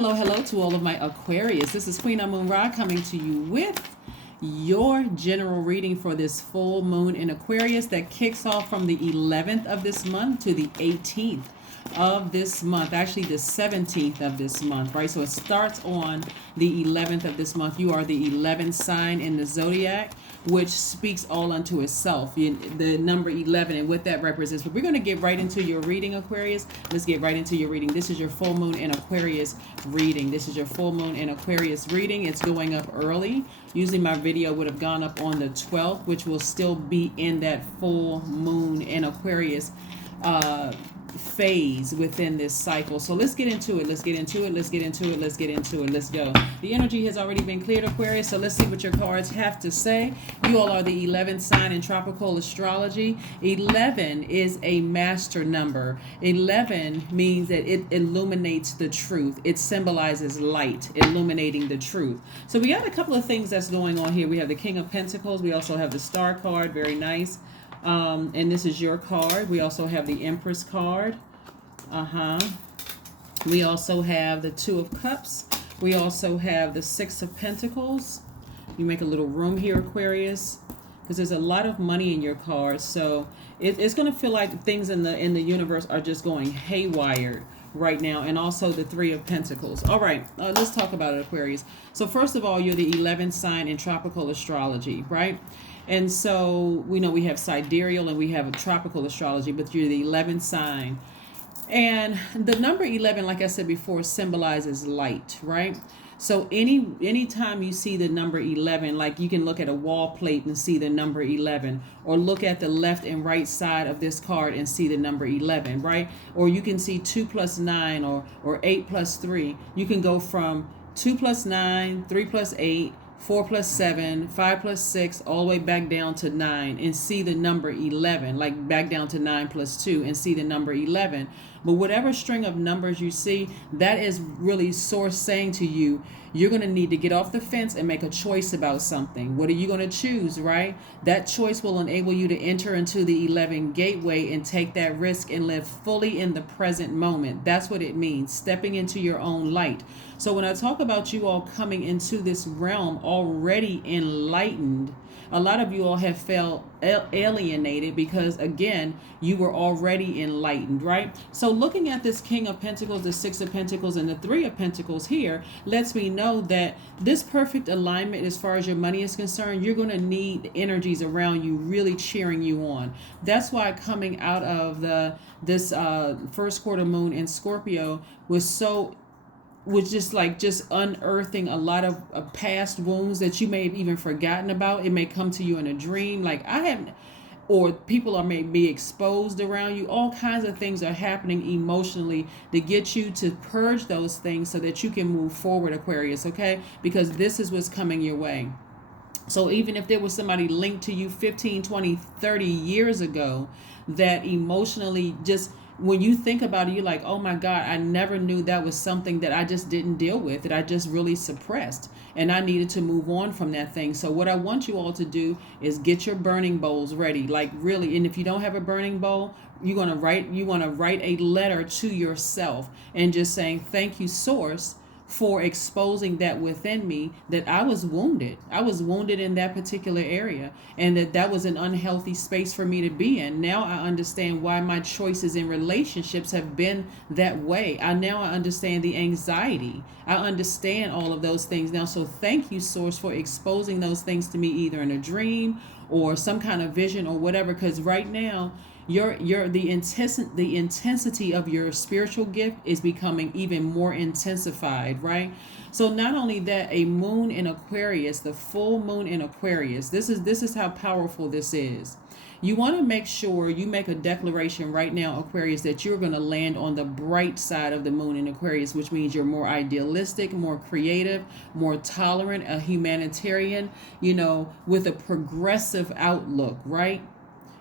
Hello to all of my Aquarius. This is Queen Moon Ra coming to you with your general reading for this full moon in Aquarius that kicks off from the 11th of this month to the 18th of this month, actually the 17th of this month, right? So it starts on the 11th of this month. You are the 11th sign in the zodiac, which speaks all unto itself, the number 11 and what that represents. But we're going to get right into your reading, Aquarius. Let's get right into your reading. This is your full moon in Aquarius reading. This is your full moon in Aquarius reading. It's going up early. Usually my video would have gone up on the 12th, which will still be in that full moon in Aquarius phase within this cycle. So let's get into it. Let's get into it. Let's get into it. Let's get into it. Let's go. The energy has already been cleared, Aquarius. So let's see what your cards have to say. You all are the 11th sign in tropical astrology. 11 is a master number. 11 means that it illuminates the truth. It symbolizes light, illuminating the truth. So we got a couple of things that's going on here. We have the King of Pentacles. We also have the Star card. Very nice. And this is your card. We also have the Empress card. We also have the Two of Cups. We also have the Six of Pentacles. You make a little room here, Aquarius, because there's a lot of money in your cards. So it's going to feel like things in the universe are just going haywire right now. And also the Three of Pentacles. All right, let's talk about it, Aquarius. So first of all, you're the 11th sign in tropical astrology, right? And so we know we have sidereal and we have a tropical astrology, but you're the 11th sign. And the number 11, like I said before, symbolizes light, right? So anytime you see the number 11, like you can look at a wall plate and see the number 11, or look at the left and right side of this card and see the number 11, right? Or you can see 2 plus 9 or 8 plus 3. You can go from 2 plus 9, 3 plus 8, 4 plus 7, 5 plus 6, all the way back down to 9 and see the number 11, like back down to 9 plus 2 and see the number 11. But whatever string of numbers you see, that is really source saying to you, you're going to need to get off the fence and make a choice about something. What are you going to choose, right? That choice will enable you to enter into the 11 gateway and take that risk and live fully in the present moment. That's what it means, stepping into your own light. So when I talk about you all coming into this realm already enlightened, a lot of you all have felt alienated because, again, you were already enlightened, right? So looking at this King of Pentacles, the Six of Pentacles, and the Three of Pentacles here lets me know that this perfect alignment as far as your money is concerned, you're going to need energies around you really cheering you on. That's why coming out of this first quarter moon in Scorpio was just unearthing a lot of past wounds that you may have even forgotten about. It may come to you in a dream, like I haven't, or people are may be exposed around you. All kinds of things are happening emotionally to get you to purge those things so that you can move forward, Aquarius, okay? Because this is what's coming your way. So even if there was somebody linked to you 15, 20, 30 years ago that emotionally just, when you think about it, you're like, oh my God, I never knew that was something that I just didn't deal with, that I just really suppressed. And I needed to move on from that thing. So what I want you all to do is get your burning bowls ready. Like really, and if you don't have a burning bowl, you want to write a letter to yourself and just saying, thank you, Source, for exposing that within me, that I was wounded. I was wounded in that particular area, and that was an unhealthy space for me to be in. Now I understand why my choices in relationships have been that way. Now I understand the anxiety. I understand all of those things now. So thank you, Source, for exposing those things to me, either in a dream or some kind of vision or whatever. Because right now, the intensity of your spiritual gift is becoming even more intensified, right? So not only that, a moon in Aquarius, the full moon in Aquarius, this is how powerful this is. You want to make sure you make a declaration right now, Aquarius, that you're going to land on the bright side of the moon in Aquarius, which means you're more idealistic, more creative, more tolerant, a humanitarian, with a progressive outlook, right?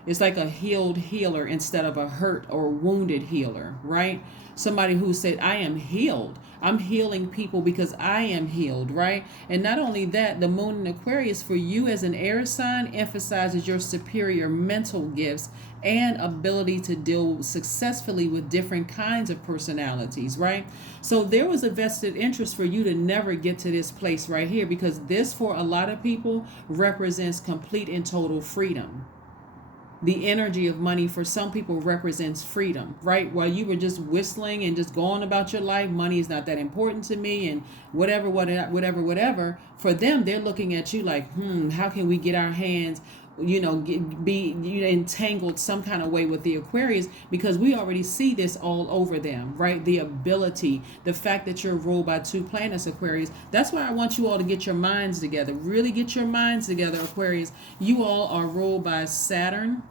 It's like a healed healer instead of a hurt or wounded healer, right? Somebody who said, I am healed. I'm healing people because I am healed, right? And not only that, the moon in Aquarius for you as an air sign emphasizes your superior mental gifts and ability to deal successfully with different kinds of personalities, right? So there was a vested interest for you to never get to this place right here, because this for a lot of people represents complete and total freedom. The energy of money for some people represents freedom, right? While you were just whistling and just going about your life, money is not that important to me, and whatever. For them, they're looking at you like, how can we get our hands, be entangled some kind of way with the Aquarius, because we already see this all over them, right? The ability, the fact that you're ruled by 2 planets, Aquarius. That's why I want you all to get your minds together. Really get your minds together, Aquarius. You all are ruled by Saturn,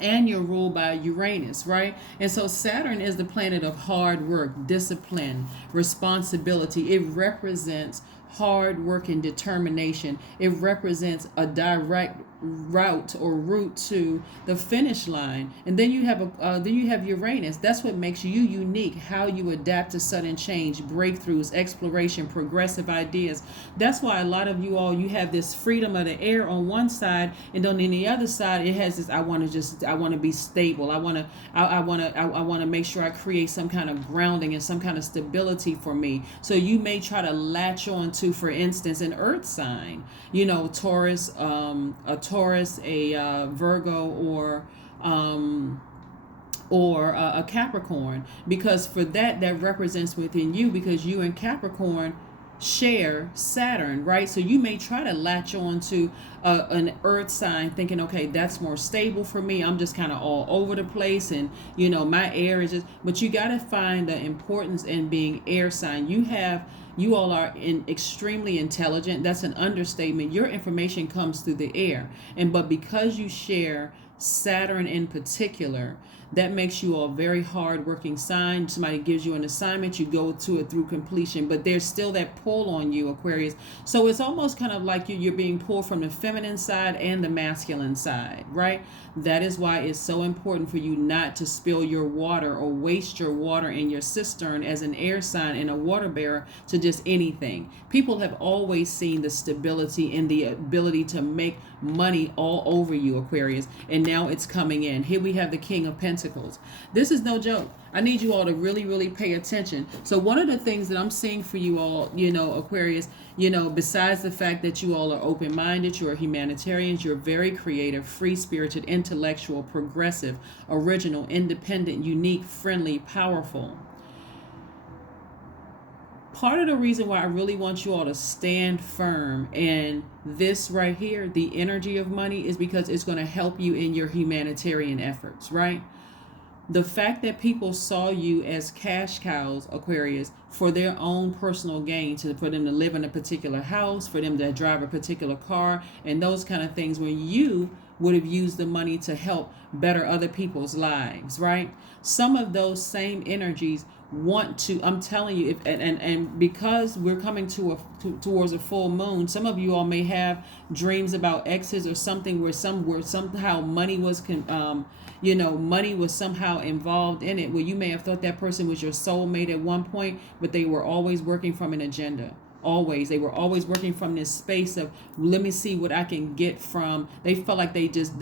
and you're ruled by Uranus, right? And so Saturn is the planet of hard work, discipline, responsibility. It represents hard work and determination. It represents a direct route to the finish line. And then you have Uranus. That's what makes you unique, how you adapt to sudden change, breakthroughs, exploration, progressive ideas. That's why a lot of you all, you have this freedom of the air on one side, and on the other side it has this, I want to be stable. I want to make sure I create some kind of grounding and some kind of stability for me. So you may try to latch on to, for instance, an earth sign, Taurus, a Virgo, or a Capricorn, because for that represents within you, because you and Capricorn share Saturn, right? So you may try to latch on to an earth sign thinking, okay, that's more stable for me. I'm just kind of all over the place, and my air is just, but you got to find the importance in being air sign. You all are extremely intelligent. That's an understatement. Your information comes through the air. But because you share Saturn in particular, that makes you a very hard-working sign. Somebody gives you an assignment, you go to it through completion, but there's still that pull on you, Aquarius. So it's almost kind of like you're being pulled from the feminine side and the masculine side, right? That is why it's so important for you not to spill your water or waste your water in your cistern as an air sign and a water bearer to just anything. People have always seen the stability and the ability to make money all over you, Aquarius, and now it's coming in. Here we have the King of Pentacles. This is no joke. I need you all to really, really pay attention. So one of the things that I'm seeing for you all, Aquarius, besides the fact that you all are open-minded, you're humanitarians, you're very creative, free-spirited, intellectual, progressive, original, independent, unique, friendly, powerful. Part of the reason why I really want you all to stand firm in this right here, the energy of money, is because it's going to help you in your humanitarian efforts, right? The fact that people saw you as cash cows, Aquarius, for their own personal gain, for them to live in a particular house, for them to drive a particular car, and those kind of things, when you would have used the money to help better other people's lives, right? Some of those same energies want to, I'm telling you, and because we're coming towards a full moon, some of you all may have dreams about exes or something where somehow money was money was somehow involved in it, where you may have thought that person was your soulmate at one point, but they were always working from an agenda. They were always working from this space of, let me see what I can get from. They felt like they just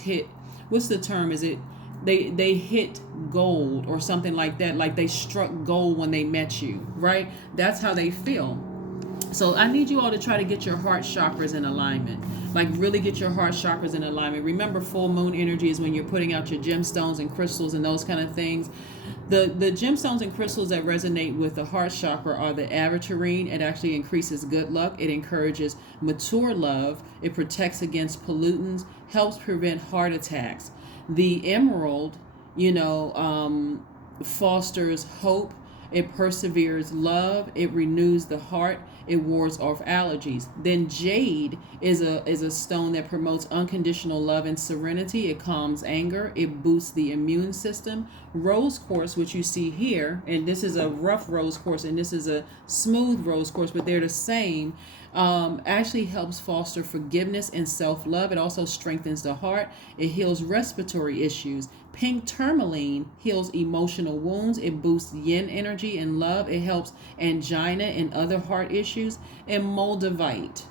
hit, what's the term, is it they hit gold or something like that, like they struck gold when they met you, right? That's how they feel. So I need you all to try to get your heart chakras in alignment. Like really get your heart chakras in alignment. Remember, full moon energy is when you're putting out your gemstones and crystals and those kind of things. The gemstones and crystals that resonate with the heart chakra are the aventurine. It actually increases good luck. It encourages mature love. It protects against pollutants, helps prevent heart attacks. The emerald, fosters hope. it perseveres love, it renews the heart, it wards off allergies. Then jade is a stone that promotes unconditional love and serenity. It calms anger, it boosts the immune system. Rose quartz, which you see here, and this is a rough rose quartz and this is a smooth rose quartz, but they're the same. Actually helps foster forgiveness and self-love. It also strengthens the heart. It heals respiratory issues. Pink tourmaline heals emotional wounds. It boosts yin energy and love. It helps angina and other heart issues. And moldavite,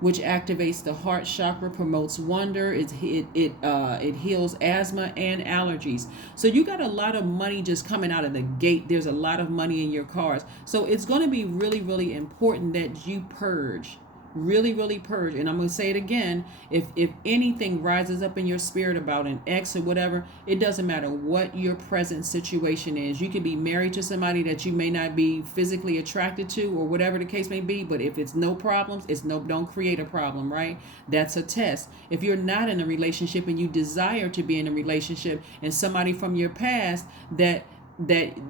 which activates the heart chakra, promotes wonder. It heals asthma and allergies. So you got a lot of money just coming out of the gate. There's a lot of money in your cards. So it's going to be really, really important that you purge. Really purge. And I'm going to say it again. If anything rises up in your spirit about an ex or whatever, it doesn't matter what your present situation is. You can be married to somebody that you may not be physically attracted to or whatever the case may be. But if it's no problems, don't create a problem, right? That's a test. If you're not in a relationship and you desire to be in a relationship and somebody from your past that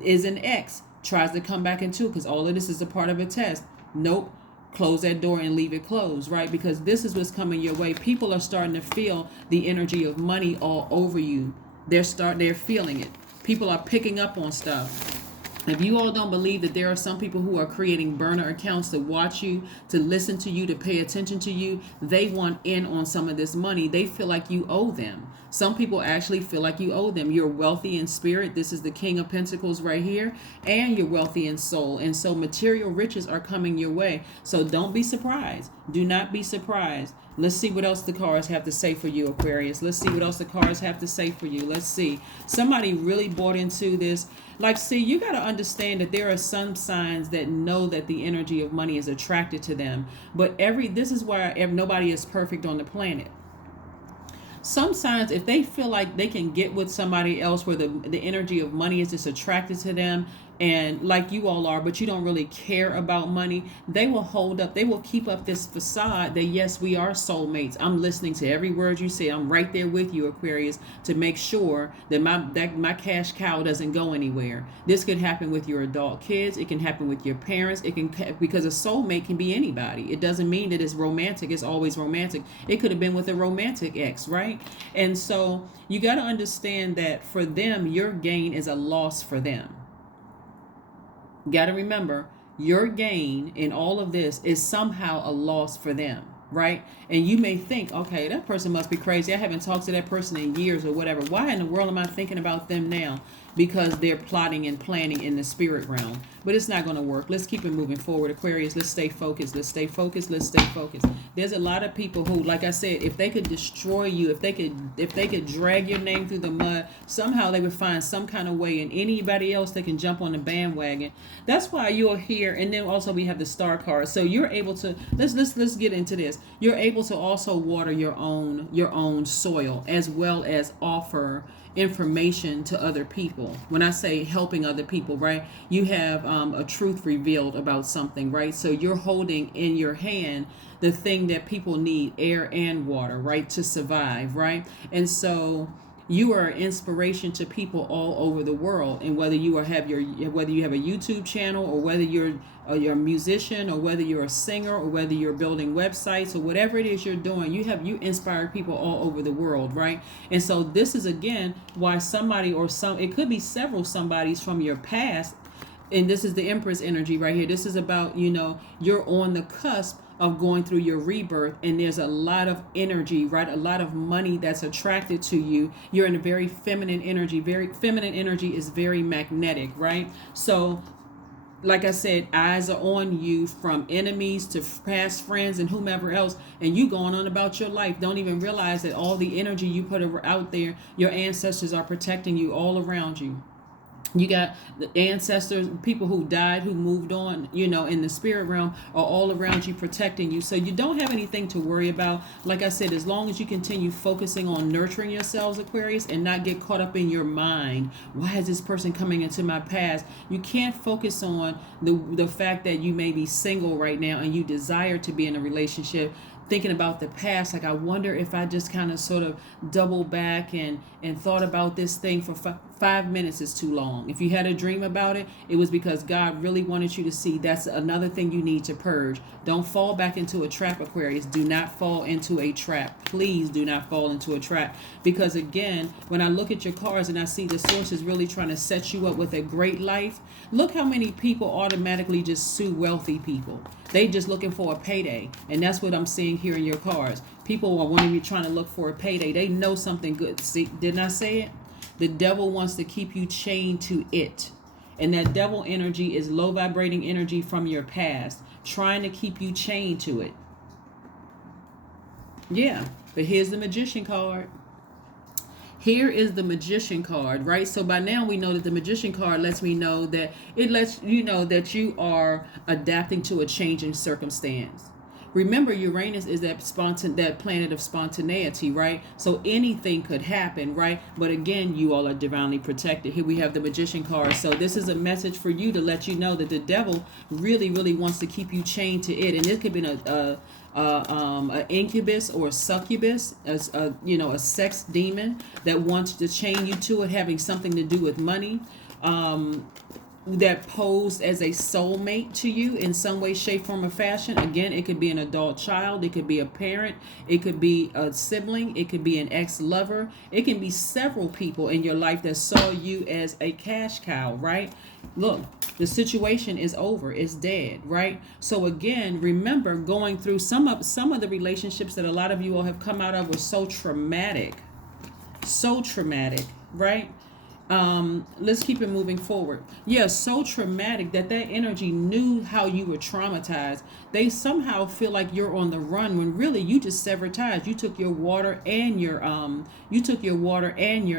is an ex tries to come back into, because all of this is a part of a test. Nope. Close that door and leave it closed, right? Because this is what's coming your way. People are starting to feel the energy of money all over you. They're feeling it. People are picking up on stuff. If you all don't believe that there are some people who are creating burner accounts to watch you, to listen to you, to pay attention to you, they want in on some of this money. They feel like you owe them. Some people actually feel like you owe them. You're wealthy in spirit. This is the King of Pentacles right here. And you're wealthy in soul. And so material riches are coming your way. So don't be surprised. Do not be surprised. Let's see what else the cards have to say for you, Aquarius. Let's see what else the cards have to say for you. Let's see. Somebody really bought into this. Like, see, you got to understand that there are some signs that know that the energy of money is attracted to them. But this is why nobody is perfect on the planet. Some signs, if they feel like they can get with somebody else where the energy of money is just attracted to them, and like you all are, but you don't really care about money, they will hold up, they will keep up this facade that yes, we are soulmates. I'm listening to every word you say. I'm right there with you, Aquarius, to make sure that my cash cow doesn't go anywhere. This could happen with your adult kids. It can happen with your parents. It can, because a soulmate can be anybody. It doesn't mean that it's romantic. It's always romantic. It could have been with a romantic ex, right? And so you got to understand that for them, your gain is a loss for them. Got to remember, your gain in all of this is somehow a loss for them, right? And you may think, okay, that person must be crazy. I haven't talked to that person in years or whatever. Why in the world am I thinking about them now? Because they're plotting and planning in the spirit realm. But it's not going to work. Let's keep it moving forward, Aquarius. Let's stay focused. Let's stay focused. Let's stay focused. There's a lot of people who, like I said, if they could destroy you, if they could drag your name through the mud, somehow they would find some kind of way, and anybody else that can jump on the bandwagon. That's why you're here. And then also we have the star card. So you're able to, let's get into this. You're able to also water your own soil, as well as offer information to other people. When I say helping other people, right, you have a truth revealed about something, right? So you're holding in your hand the thing that people need, air and water, right, to survive, right? And so you are an inspiration to people all over the world. And whether you have a YouTube channel, or whether you're a musician, or whether you're a singer, or whether you're building websites, or whatever it is you're doing, you inspire people all over the world, right? And so this is again why somebody, it could be several somebodies from your past. And this is the Empress energy right here. This is about, you're on the cusp of going through your rebirth, and there's a lot of energy, right? A lot of money that's attracted to you. You're in a very feminine energy. Very feminine energy is very magnetic, right? So like I said, eyes are on you, from enemies to past friends and whomever else, and you going on about your life. Don't even realize that all the energy you put out there, your ancestors are protecting you all around you. You got the ancestors, people who died, who moved on, in the spirit realm, are all around you protecting you. So you don't have anything to worry about. Like I said, as long as you continue focusing on nurturing yourselves, Aquarius, and not get caught up in your mind. Why is this person coming into my past? You can't focus on the fact that you may be single right now and you desire to be in a relationship, thinking about the past. Like, I wonder if I just kind of sort of double back and thought about this thing for 5 minutes is too long. If you had a dream about it, it was because God really wanted you to see that's another thing you need to purge. Don't fall back into a trap, Aquarius. Do not fall into a trap. Please do not fall into a trap. Because again, when I look at your cards and I see the source is really trying to set you up with a great life, look how many people automatically just sue wealthy people. They just looking for a payday. And that's what I'm seeing here in your cards. People are wanting you trying to look for a payday. They know something good. See, didn't I say it? The devil wants to keep you chained to it. And that devil energy is low vibrating energy from your past, trying to keep you chained to it. Yeah, but here's the Magician card. Here is the Magician card, right? So by now we know that the Magician card lets me know that it lets you know that you are adapting to a changing circumstance. Remember, Uranus is that planet of spontaneity, right? So anything could happen, right? But again, you all are divinely protected. Here we have the Magician card. So this is a message for you to let you know that the devil really, really wants to keep you chained to it. And it could be an incubus or a succubus, a sex demon that wants to chain you to it, having something to do with money. That posed as a soulmate to you in some way, shape, form, or fashion. Again, it could be an adult child. It could be a parent. It could be a sibling. It could be an ex-lover. It can be several people in your life that saw you as a cash cow, right? Look, the situation is over. It's dead, right? So again, remember going through some of the relationships that a lot of you all have come out of were so traumatic, right? Let's keep it moving forward. Yeah, so traumatic that energy knew how you were traumatized. They somehow feel like you're on the run when really you just severed ties. You took your water and your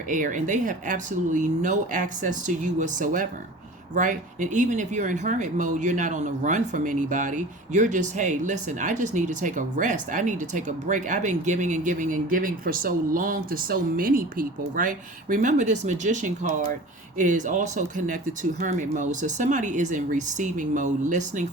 air, and they have absolutely no access to you whatsoever. Right? And even if you're in hermit mode, you're not on the run from anybody. You're just, hey, listen, I just need to take a rest. I need to take a break. I've been giving and giving and giving for so long to so many people, right? Remember, this Magician card is also connected to hermit mode. So somebody is in receiving mode, listening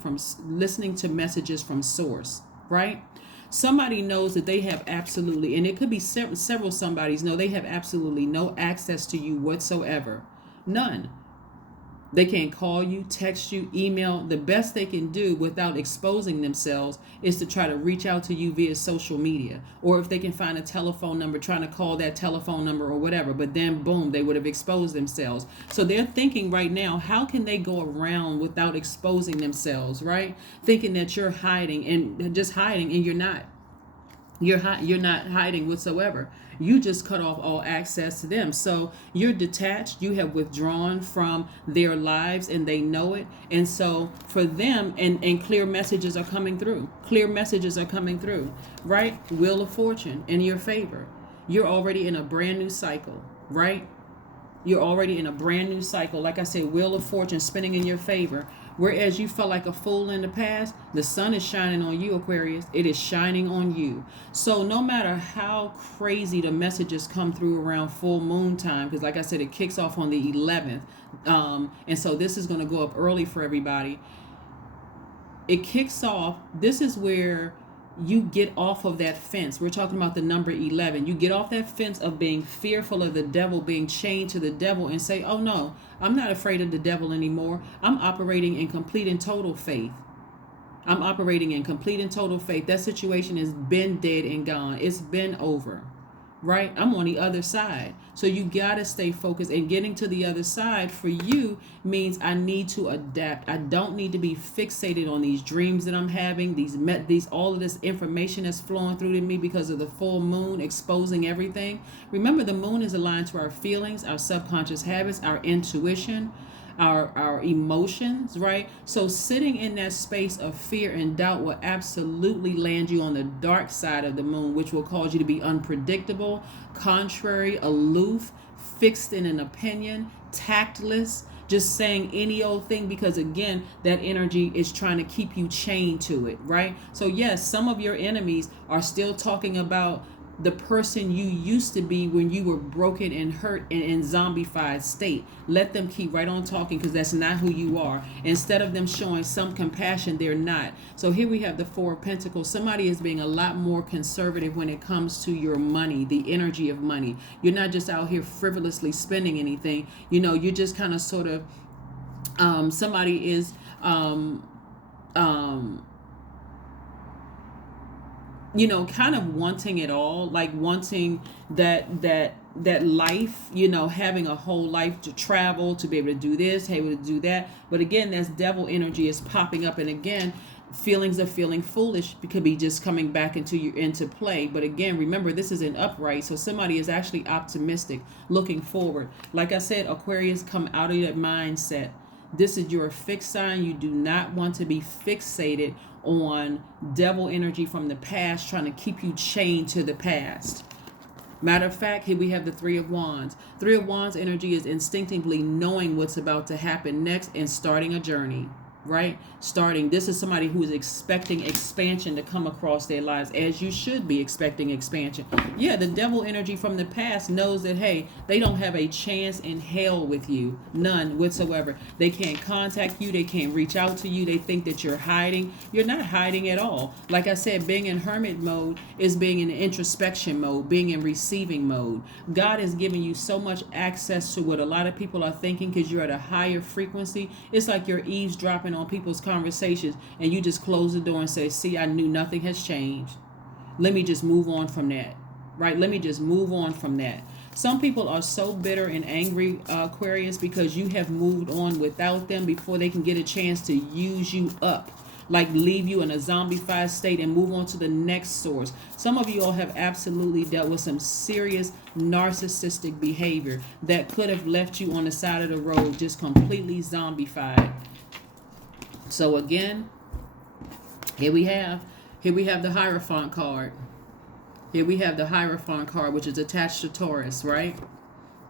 to messages from source, right? Somebody knows that they have absolutely, and it could be several somebodies know they have absolutely no access to you whatsoever. None. They can't call you, text you, email. The best they can do without exposing themselves is to try to reach out to you via social media. Or if they can find a telephone number, trying to call that telephone number or whatever. But then, boom, they would have exposed themselves. So they're thinking right now, how can they go around without exposing themselves, right? Thinking that you're hiding and just hiding, and you're not. You're not hiding whatsoever. You just cut off all access to them. So you're detached. You have withdrawn from their lives, and they know it. And so for them, and clear messages are coming through. Right? Wheel of Fortune in your favor. You're already in a brand new cycle, right? You're already in a brand new cycle. Like I said, Wheel of Fortune spinning in your favor. Whereas you felt like a fool in the past, the sun is shining on you, Aquarius. It is shining on you. So no matter how crazy the messages come through around full moon time, because like I said, it kicks off on the 11th. And so this is going to go up early for everybody. It kicks off. This is where you get off of that fence. We're talking about the number 11. You get off that fence of being fearful of the devil, being chained to the devil, and say, oh no, I'm not afraid of the devil anymore. I'm operating in complete and total faith. That situation has been dead and gone. It's been over, right? I'm on the other side. So you got to stay focused, and getting to the other side for you means I need to adapt. I don't need to be fixated on these dreams that I'm having, these all of this information that's flowing through to me because of the full moon exposing everything. Remember, the moon is aligned to our feelings, our subconscious habits, our intuition, our emotions, right? So sitting in that space of fear and doubt will absolutely land you on the dark side of the moon, which will cause you to be unpredictable, contrary, aloof, fixed in an opinion, tactless, just saying any old thing, because again, that energy is trying to keep you chained to it, right? So yes, some of your enemies are still talking about the person you used to be when you were broken and hurt and in zombified state. Let them keep right on talking, because that's not who you are. Instead of them showing some compassion, they're not. So here we have the Four of Pentacles. Somebody is being a lot more conservative when it comes to your money, the energy of money. You're not just out here frivolously spending anything. You know, you're just kind of sort of, somebody is, you know, kind of wanting it all, like wanting that life, you know, having a whole life to travel, to be able to do this, able to do that. But again, that's devil energy is popping up, and again, feelings of feeling foolish could be just coming back into play. But again, remember, this is an upright, so somebody is actually optimistic, looking forward. Like I said, Aquarius, come out of that mindset. This is your fixed sign. You do not want to be fixated on devil energy from the past, trying to keep you chained to the past. Matter of fact, here we have the Three of Wands. Three of Wands energy is instinctively knowing what's about to happen next and starting a journey, right? This is somebody who is expecting expansion to come across their lives, as you should be expecting expansion. Yeah, the devil energy from the past knows that, hey, they don't have a chance in hell with you. None whatsoever. They can't contact you. They can't reach out to you. They think that you're hiding. You're not hiding at all. Like I said, being in hermit mode is being in introspection mode, being in receiving mode. God is giving you so much access to what a lot of people are thinking, because you're at a higher frequency. It's like you're eavesdropping on people's conversations, and you just close the door and say, see, I knew nothing has changed. Let me just move on from that, right? Let me just move on from that. Some people are so bitter and angry, Aquarius, because you have moved on without them before they can get a chance to use you up, like leave you in a zombified state and move on to the next source. Some of you all have absolutely dealt with some serious narcissistic behavior that could have left you on the side of the road just completely zombified. So again, here we have the Hierophant card. Here we have the Hierophant card, which is attached to Taurus, right?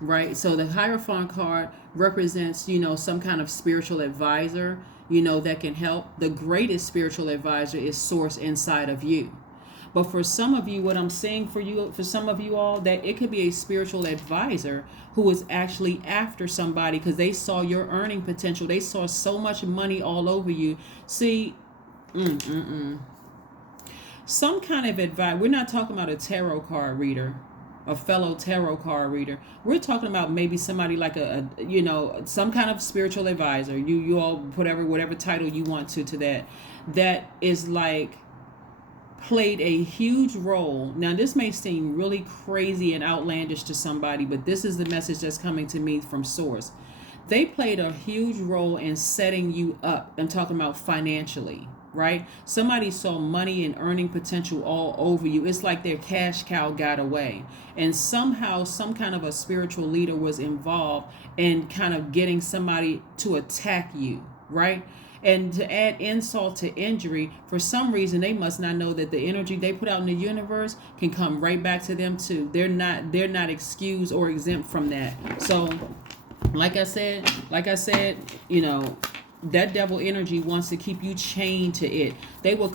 Right. So the Hierophant card represents, you know, some kind of spiritual advisor, you know, that can help. The greatest spiritual advisor is Source inside of you. But for some of you, what I'm saying for some of you all, that it could be a spiritual advisor who is actually after somebody because they saw your earning potential. They saw so much money all over you. See, some kind of advice. We're not talking about a tarot card reader, a fellow tarot card reader. We're talking about maybe somebody like a you know, some kind of spiritual advisor. You all, whatever title you want to that is like played a huge role. Now, this may seem really crazy and outlandish to somebody, but this is the message that's coming to me from Source. They played a huge role in setting you up. I'm talking about financially, right? Somebody saw money and earning potential all over you. It's like their cash cow got away. And somehow, some kind of a spiritual leader was involved in kind of getting somebody to attack you, right? And to add insult to injury, for some reason, they must not know that the energy they put out in the universe can come right back to them too. They're not excused or exempt from that. So, like I said, you know, that devil energy wants to keep you chained to it. They'll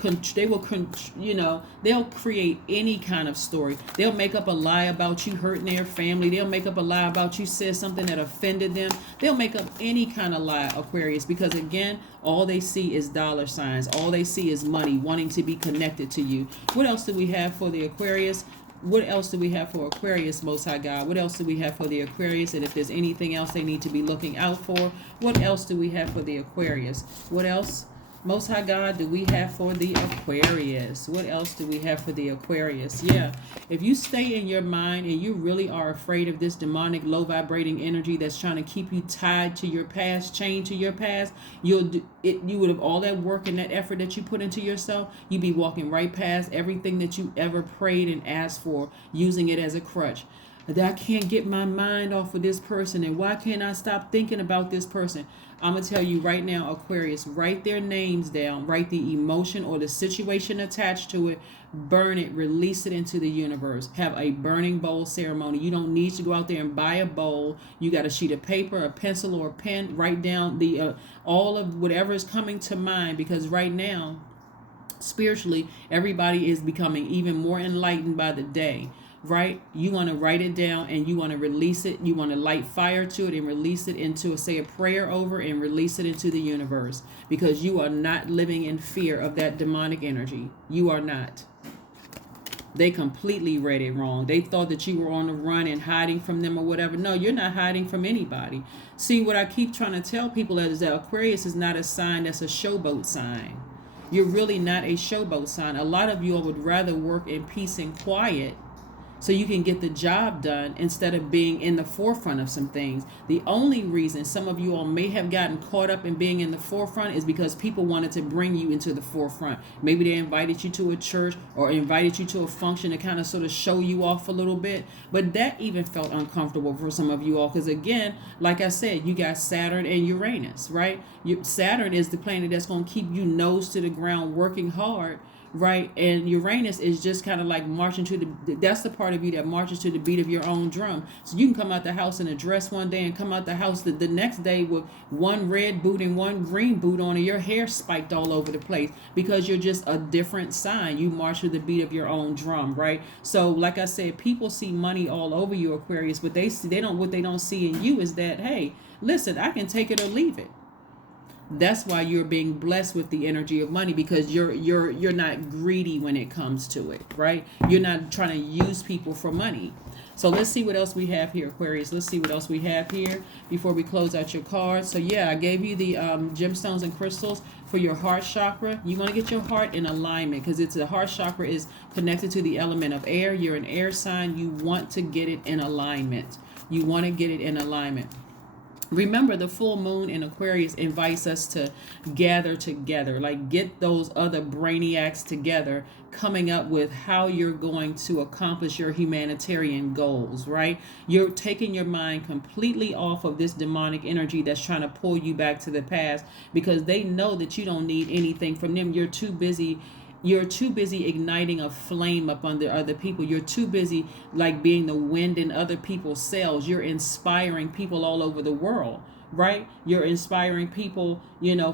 create any kind of story. They'll make up a lie about you hurting their family. They'll make up a lie about you said something that offended them. They'll make up any kind of lie, Aquarius, because again, all they see is dollar signs. All they see is money, wanting to be connected to you. What else do we have for the Aquarius? What else do we have for Aquarius, Most High God? What else do we have for the Aquarius? And if there's anything else they need to be looking out for, what else do we have for the Aquarius? What else, Most High God, do we have for the Aquarius? What else do we have for the Aquarius? Yeah, if you stay in your mind and you really are afraid of this demonic, low vibrating energy that's trying to keep you tied to your past, chained to your past, you would have all that work and that effort that you put into yourself, you'd be walking right past everything that you ever prayed and asked for, using it as a crutch. I can't get my mind off of this person, and why can't I stop thinking about this person? I'm going to tell you right now, Aquarius, write their names down, write the emotion or the situation attached to it, burn it, release it into the universe. Have a burning bowl ceremony. You don't need to go out there and buy a bowl. You got a sheet of paper, a pencil, or a pen. Write down the all of whatever is coming to mind, because right now, spiritually, everybody is becoming even more enlightened by the day. right? You want to write it down and you want to release it. You want to light fire to it and release it into, say a prayer over and release it into the universe, because you are not living in fear of that demonic energy. You are not. They completely read it wrong. They thought that you were on the run and hiding from them or whatever. No, you're not hiding from anybody. See, what I keep trying to tell people is that Aquarius is not a sign that's a showboat sign. You're really not a showboat sign. A lot of you all would rather work in peace and quiet so you can get the job done instead of being in the forefront of some things. The only reason some of you all may have gotten caught up in being in the forefront is because people wanted to bring you into the forefront. Maybe they invited you to a church or invited you to a function to kind of sort of show you off a little bit. But that even felt uncomfortable for some of you all, because again, like I said, you got Saturn and Uranus, right? Saturn is the planet that's going to keep you nose to the ground working hard, right? And Uranus is just kind of like marching to that's the part of you that marches to the beat of your own drum. So you can come out the house in a dress one day and come out the house the next day with one red boot and one green boot on, and your hair spiked all over the place, because you're just a different sign. You march to the beat of your own drum, right? So like I said, people see money all over you, Aquarius, but what they don't see in you is that, hey, listen, I can take it or leave it. That's why you're being blessed with the energy of money, because you're not greedy when it comes to it, right? You're not trying to use people for money. So let's see what else we have here, Aquarius. Let's see what else we have here before we close out your cards. So yeah, I gave you the gemstones and crystals for your heart chakra. You want to get your heart in alignment, because the heart chakra is connected to the element of air. You're an air sign. You want to get it in alignment. You want to get it in alignment. Remember, the full moon in Aquarius invites us to gather together, like get those other brainiacs together, coming up with how you're going to accomplish your humanitarian goals, right? You're taking your mind completely off of this demonic energy that's trying to pull you back to the past, because they know that you don't need anything from them. You're too busy igniting a flame up under other people. You're too busy like being the wind in other people's sails. You're inspiring people all over the world, right? You're inspiring people,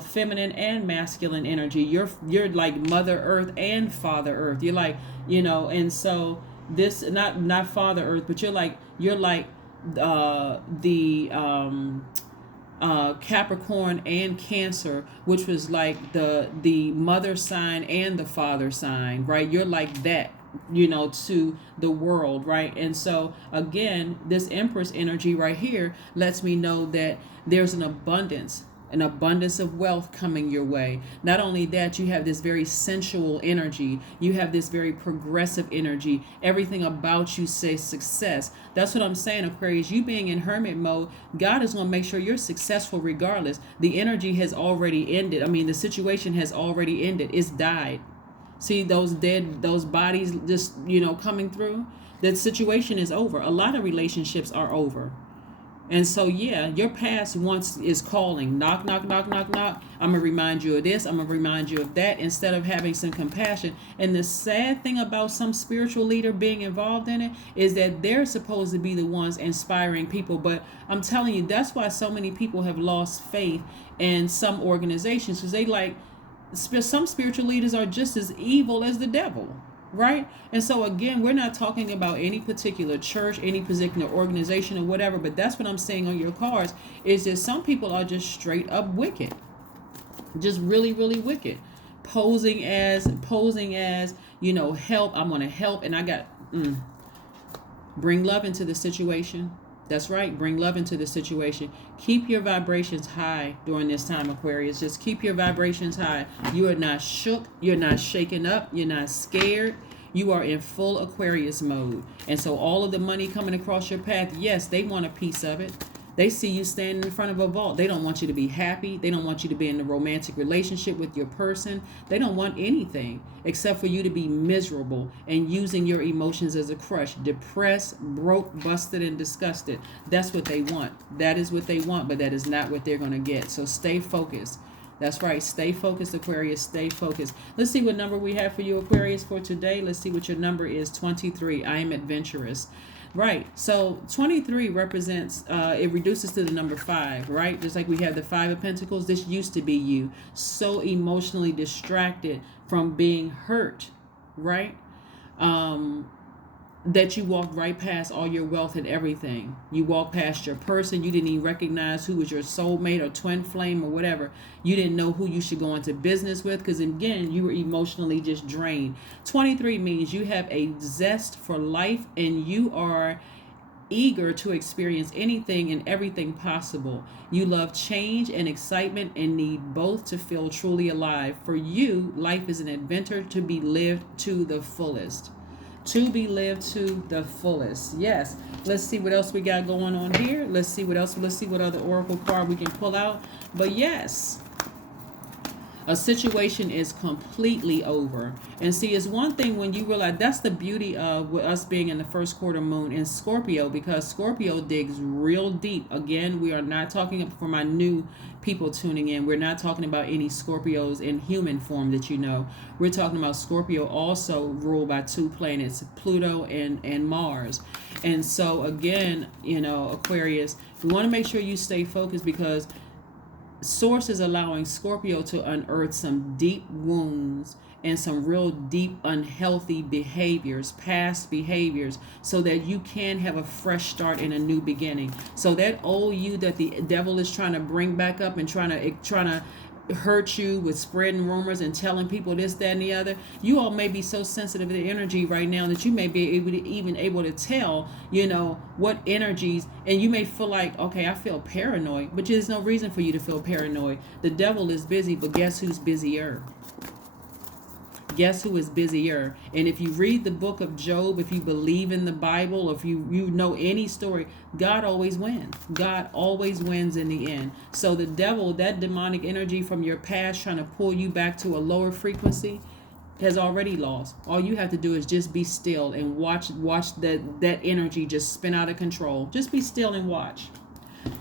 feminine and masculine energy. You're like Mother Earth and Father Earth. You're like, and so this, not Father Earth, but you're like Capricorn and Cancer, which was like the mother sign and the father sign, right? You're like that, to the world, right? And so again, this Empress energy right here lets me know that there's an abundance of wealth coming your way. Not only that, you have this very sensual energy. You have this very progressive energy. Everything about you says success. That's what I'm saying, Aquarius. You being in hermit mode, God is going to make sure you're successful regardless. The energy has already ended. I mean, the situation has already ended. It's died. See those bodies just, coming through? The situation is over. A lot of relationships are over. And so, yeah, your past once is calling. Knock, knock, knock, knock, knock. I'm going to remind you of this. I'm going to remind you of that, instead of having some compassion. And the sad thing about some spiritual leader being involved in it is that they're supposed to be the ones inspiring people. But I'm telling you, that's why so many people have lost faith in some organizations, because some spiritual leaders are just as evil as the devil. Right? And so again, we're not talking about any particular church, any particular organization or whatever, but that's what I'm saying on your cards, is that some people are just straight up wicked. Just really, really wicked. Posing as, help, I'm going to help, and I got, bring love into the situation. That's right. Bring love into the situation. Keep your vibrations high during this time, Aquarius. Just keep your vibrations high. You are not shook. You're not shaken up. You're not scared. You are in full Aquarius mode. And so all of the money coming across your path, yes, they want a piece of it. They see you standing in front of a vault. They don't want you to be happy. They don't want you to be in a romantic relationship with your person. They don't want anything except for you to be miserable and using your emotions as a crutch. Depressed, broke, busted, and disgusted. That's what they want. That is what they want, but that is not what they're going to get. So stay focused. That's right. Stay focused, Aquarius. Stay focused. Let's see what number we have for you, Aquarius, for today. Let's see what your number is. 23. I am adventurous. Right. So 23 represents, it reduces to the number 5, right? Just like we have the 5 of Pentacles. This used to be you. So emotionally distracted from being hurt, right? that you walked right past all your wealth and everything. You walked past your person. You didn't even recognize who was your soulmate or twin flame or whatever. You didn't know who you should go into business with because, again, you were emotionally just drained. 23 means you have a zest for life and you are eager to experience anything and everything possible. You love change and excitement and need both to feel truly alive. For you, life is an adventure to be lived to the fullest. To be lived to the fullest. Yes. Let's see what else we got going on here. Let's see what else. Let's see what other oracle card we can pull out. But yes, a situation is completely over. And see, it's one thing when you realize that's the beauty of us being in the first quarter moon in Scorpio, because Scorpio digs real deep. Again, we are not talking, for my new people tuning in, we're not talking about any Scorpios in human form that you know. We're talking about Scorpio also ruled by two planets, Pluto and Mars. And so again, you know, Aquarius, we want to make sure you stay focused, because Source is allowing Scorpio to unearth some deep wounds and some real deep unhealthy behaviors, past behaviors, so that you can have a fresh start and a new beginning. So that old you that the devil is trying to bring back up and trying to hurt you with spreading rumors and telling people this, that, and the other. You all may be so sensitive to the energy right now that you may be able to tell, you know, what energies, and you may feel like, okay, I feel paranoid, but there's no reason for you to feel paranoid. The devil is busy, but guess who's busier? Guess who is busier? And if you read the book of Job, if you believe in the Bible, if you know any story, God always wins. God always wins in the end. So the devil, that demonic energy from your past trying to pull you back to a lower frequency, has already lost. All you have to do is just be still and watch that energy just spin out of control. Just be still and watch.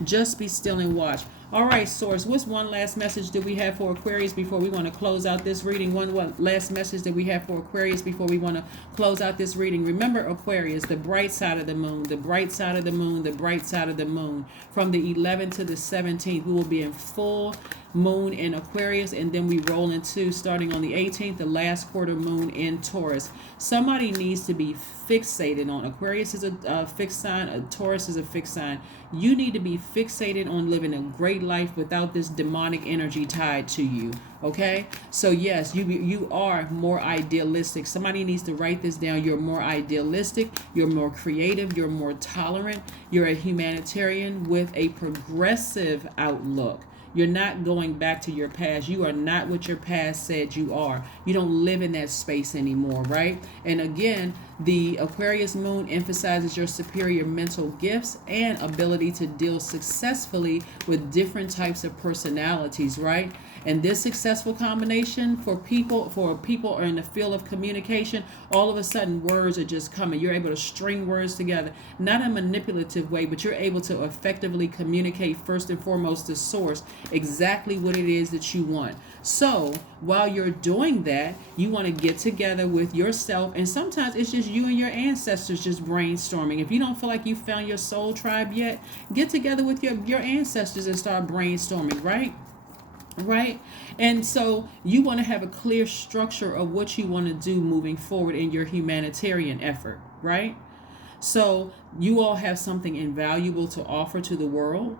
Just be still and watch. All right, Source, what's one last message that we have for Aquarius before we want to close out this reading? One last message that we have for Aquarius before we want to close out this reading. Remember, Aquarius, the bright side of the moon, the bright side of the moon, the bright side of the moon. From the 11th to the 17th, we will be in full moon in Aquarius, and then we roll into, starting on the 18th, the last quarter moon in Taurus. Somebody needs to be fixated on. Aquarius is a fixed sign. Taurus is a fixed sign. You need to be fixated on living a great life without this demonic energy tied to you. Okay? So yes, you are more idealistic. Somebody needs to write this down. You're more idealistic. You're more creative. You're more tolerant. You're a humanitarian with a progressive outlook. You're not going back to your past. You are not what your past said you are. You don't live in that space anymore, right? And again, the Aquarius moon emphasizes your superior mental gifts and ability to deal successfully with different types of personalities, right? And this successful combination for people are in the field of communication, all of a sudden words are just coming. You're able to string words together, not in a manipulative way, but you're able to effectively communicate first and foremost to Source exactly what it is that you want. So while you're doing that, you want to get together with yourself, and sometimes it's just you and your ancestors just brainstorming. If you don't feel like you found your soul tribe yet, get together with your ancestors and start brainstorming, right? Right? And so you want to have a clear structure of what you want to do moving forward in your humanitarian effort, right? So you all have something invaluable to offer to the world.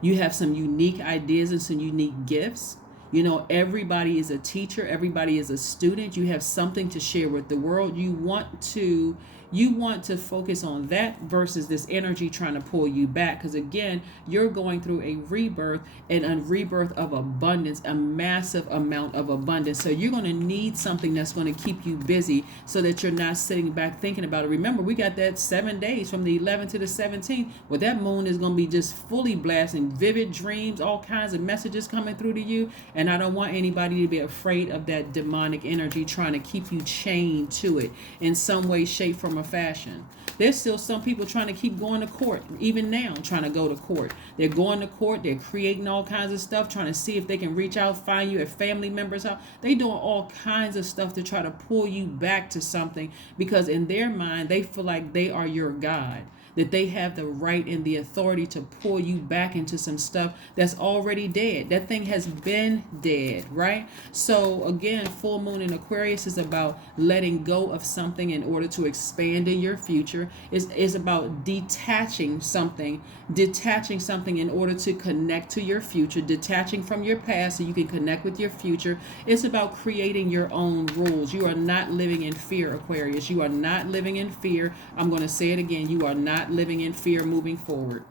You have some unique ideas and some unique gifts. You know, everybody is a teacher. Everybody is a student. You have something to share with the world. You want to focus on that versus this energy trying to pull you back. Because again, you're going through a rebirth, and a rebirth of abundance, a massive amount of abundance. So you're going to need something that's going to keep you busy so that you're not sitting back thinking about it. Remember, we got that 7 days from the 11th to the 17th. Well, that moon is going to be just fully blasting, vivid dreams, all kinds of messages coming through to you. And I don't want anybody to be afraid of that demonic energy trying to keep you chained to it in some way, shape, form, or fashion. There's still some people trying to keep going to court, even now trying to go to court. They're going to court, they're creating all kinds of stuff, trying to see if they can reach out, find you at family members' house. They doing all kinds of stuff to try to pull you back to something, because in their mind, they feel like they are your God. that they have the right and the authority to pull you back into some stuff that's already dead. That thing has been dead, right? So again, full moon in Aquarius is about letting go of something in order to expand in your future. Is about detaching something in order to connect to your future, detaching from your past so you can connect with your future. It's about creating your own rules. You are not living in fear, Aquarius. You are not living in fear. I'm going to say it again. You are not living in fear moving forward.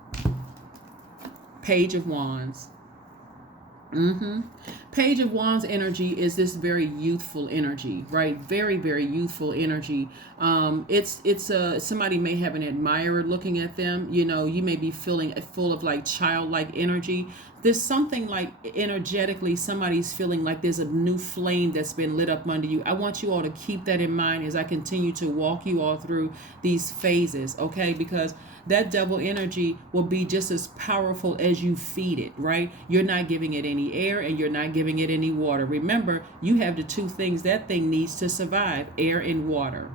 Page of Wands. Page of Wands energy is this very youthful energy, right? Very, very youthful energy. It's somebody may have an admirer looking at them. You know, you may be feeling full of like childlike energy. There's something like energetically somebody's feeling like there's a new flame that's been lit up under you. I want you all to keep that in mind as I continue to walk you all through these phases, okay? Because that devil energy will be just as powerful as you feed it, right? You're not giving it any air and you're not giving it any water. Remember, you have the two things that thing needs to survive: air and water.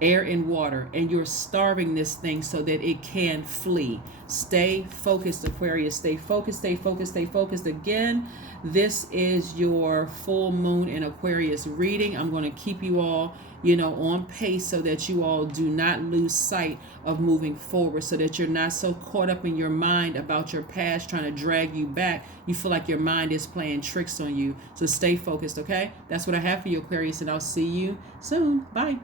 Air and water. And you're starving this thing so that it can flee. Stay focused, Aquarius. Stay focused, stay focused, stay focused. Again, this is your full moon in Aquarius reading. I'm going to keep you all, on pace so that you all do not lose sight of moving forward, so that you're not so caught up in your mind about your past trying to drag you back. You feel like your mind is playing tricks on you. So stay focused, okay? That's what I have for you, Aquarius, and I'll see you soon. Bye.